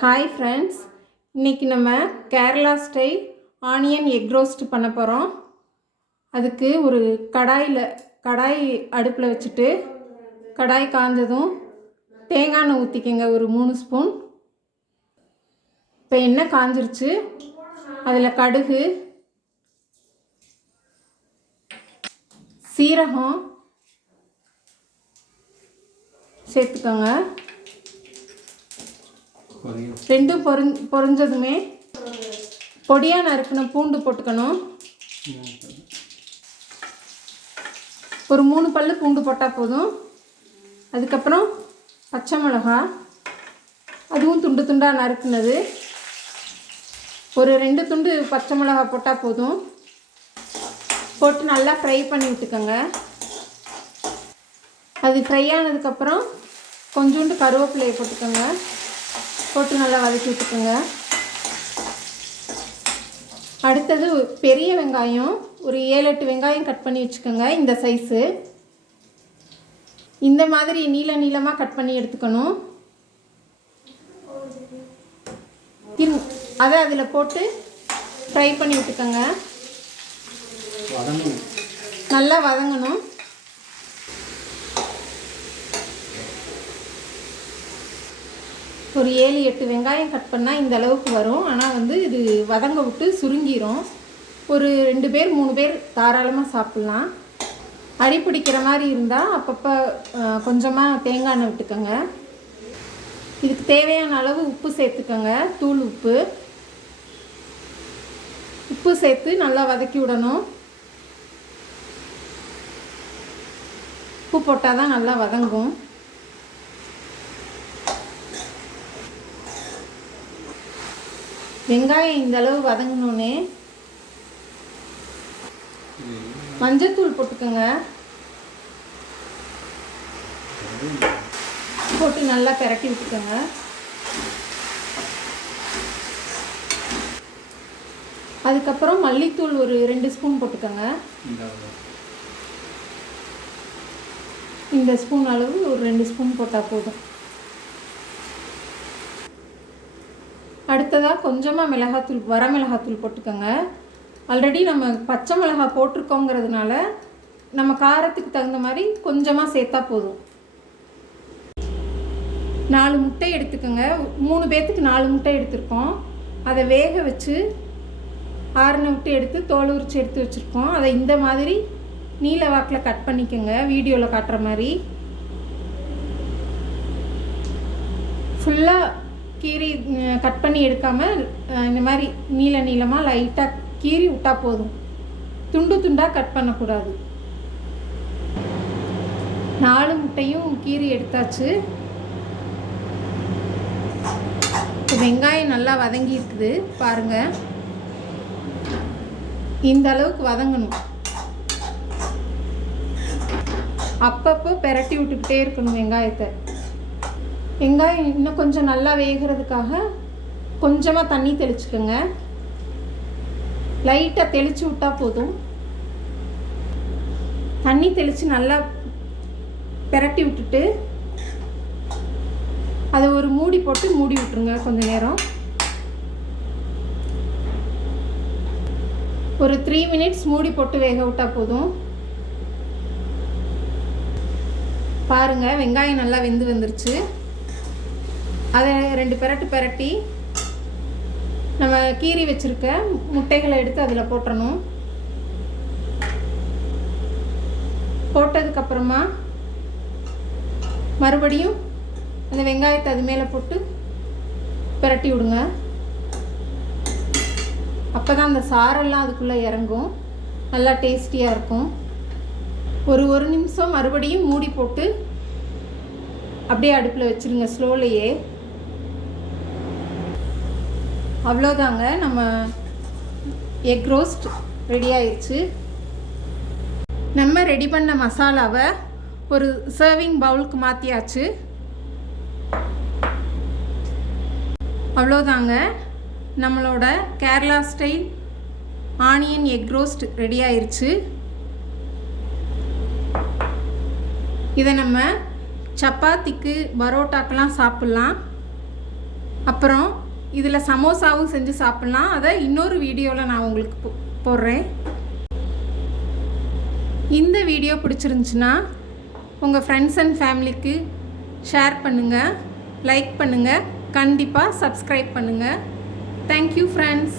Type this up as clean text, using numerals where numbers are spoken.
Hi friends, இன்றைக்கி நம்ம Kerala style onion egg roast பண்ண போகிறோம். அதுக்கு ஒரு கடாய் அடுப்பில் வச்சுட்டு கடாய் காஞ்சதும் தேங்காய் எண்ணெய் ஊற்றிக்கங்க, ஒரு 3 ஸ்பூன். இப்போ எண்ணெய் காஞ்சிருச்சு, அதில் கடுகு, சீரகம் சேர்த்துக்கோங்க. ரெண்டும் பொரிஞ்சதுமே பொடியாக நறுக்கின பூண்டு போட்டுக்கணும். ஒரு 3 பல்லு பூண்டு போட்டால் போதும். அதுக்கப்புறம் பச்சை மிளகா, அதுவும் துண்டு துண்டாக நறுக்குனது. ஒரு 2 துண்டு பச்சை மிளகா போட்டால் போதும். போட்டு நல்லா ஃப்ரை பண்ணி விட்டுக்கோங்க. அது ஃப்ரை ஆனதுக்கப்புறம் கொஞ்சோண்டு கருவேப்பிலையை போட்டுக்கோங்க. போட்டு நல்லா வதக்கி விட்டுக்கோங்க. அடுத்தது பெரிய வெங்காயம், ஒரு 7-8 வெங்காயம் கட் பண்ணி வச்சுக்கோங்க. இந்த சைஸு இந்த மாதிரி நீளமாக கட் பண்ணி எடுத்துக்கணும். அதை அதில் போட்டு ஃப்ரை பண்ணி விட்டுக்கோங்க. நல்லா வதங்கணும். ஒரு 7-8 வெங்காயம் கட் பண்ணால் இந்த அளவுக்கு வரும். ஆனால் இது வதங்க விட்டு சுருங்கிரும். ஒரு 2 பேர் 3 பேர் தாராளமாக சாப்பிட்லாம். அடி பிடிக்கிற மாதிரி இருந்தால் அப்பப்போ கொஞ்சமாக தேங்காய் எண்ணெய் விட்டுக்கோங்க. இதுக்கு தேவையான அளவு உப்பு சேர்த்துக்கோங்க. தூள் உப்பு சேர்த்து நல்லா வதக்கி விடணும். உப்பு போட்டால் தான் நல்லா வதங்கும். வெங்காயம் இந்த அளவு வதங்கினோன்னே மஞ்சத்தூள் போட்டுக்கோங்க. போட்டு நல்லா பிரட்டி விட்டுக்கோங்க. அதுக்கப்புறம் மல்லித்தூள் ஒரு 2 ஸ்பூன் போட்டுக்கோங்க. இந்த ஸ்பூன் அளவு ஒரு 2 ஸ்பூன் போட்டால் போதும். அடுத்ததாக கொஞ்சமாக மிளகாத்தூள், வரமிளகாத்தூள் போட்டுக்கோங்க. ஆல்ரெடி நம்ம பச்சை மிளகாய் போட்டிருக்கோங்கிறதுனால நம்ம காரத்துக்கு தகுந்த மாதிரி கொஞ்சமாக சேர்த்தா போதும். 4 முட்டை எடுத்துக்கோங்க. 3 பேர்த்துக்கு 4 முட்டை எடுத்துருக்கோம். அதை வேக வச்சு ஆறுன விட்டு எடுத்து தோல் உரித்து எடுத்து வச்சுருக்கோம். அதை இந்த மாதிரி நீல வாக்கில் கட் பண்ணிக்கோங்க. வீடியோவில் காட்டுற மாதிரி ஃபுல்லாக கீரி கட் பண்ணி எடுக்காமல் இந்த மாதிரி நீளமாக லைட்டாக கீறி விட்டால் போதும். துண்டாக கட் பண்ணக்கூடாது. 4 முட்டையும் கீறி எடுத்தாச்சு. வெங்காயம் நல்லா வதங்கி இருக்குது பாருங்கள். இந்த அளவுக்கு வதங்கணும். அப்பப்போ பெரட்டி விட்டுக்கிட்டே இருக்கணும் வெங்காயத்தை. வெங்காயம் இன்னும் கொஞ்சம் நல்லா வேகிறதுக்காக கொஞ்சமாக தண்ணி தெளிச்சுக்கோங்க. லைட்டாக தெளித்து விட்டால் போதும். தண்ணி தெளித்து நல்லா பெரட்டி விட்டுட்டு அதை ஒரு மூடி போட்டு மூடி விட்டுருங்க. கொஞ்சம் நேரம், ஒரு 3 மினிட்ஸ் மூடி போட்டு வேக விட்டால் போதும். பாருங்கள், வெங்காயம் நல்லா வெந்து வந்துருச்சு. அதை 2 பெரட்டி நம்ம கீறி வச்சுருக்க முட்டைகளை எடுத்து அதில் போட்டுறணும். போட்டதுக்கப்புறமா மறுபடியும் அந்த வெங்காயத்தை அது மேலே போட்டு பெரட்டி விடுங்க. அப்போ தான் அந்த சாரெல்லாம் அதுக்குள்ளே இறங்கும், நல்லா டேஸ்டியாக இருக்கும். ஒரு நிமிஷம் மறுபடியும் மூடி போட்டு அப்படியே அடுப்பில் வச்சுருங்க, ஸ்லோலையே. அவ்வளோதாங்க, நம்ம எக் ரோஸ்ட் ரெடி ஆயிடுச்சு. நம்ம ரெடி பண்ண மசாலாவை ஒரு சர்விங் பவுலுக்கு மாற்றியாச்சு. அவ்வளோதாங்க, நம்மளோட Kerala style onion egg roast ready ஆயிடுச்சு. இதை நம்ம சப்பாத்திக்கு பரோட்டாக்கெலாம் சாப்பிட்லாம். அப்புறம் இதில் சமோசாவும் செஞ்சு சாப்பிட்லாம். அதை இன்னொரு வீடியோவில் நான் உங்களுக்கு போடுறேன். இந்த வீடியோ பிடிச்சிருந்துச்சுன்னா உங்கள் ஃப்ரெண்ட்ஸ் அண்ட் ஃபேமிலிக்கு ஷேர் பண்ணுங்கள், லைக் பண்ணுங்கள், கண்டிப்பாக சப்ஸ்கிரைப் பண்ணுங்கள். Thank you friends.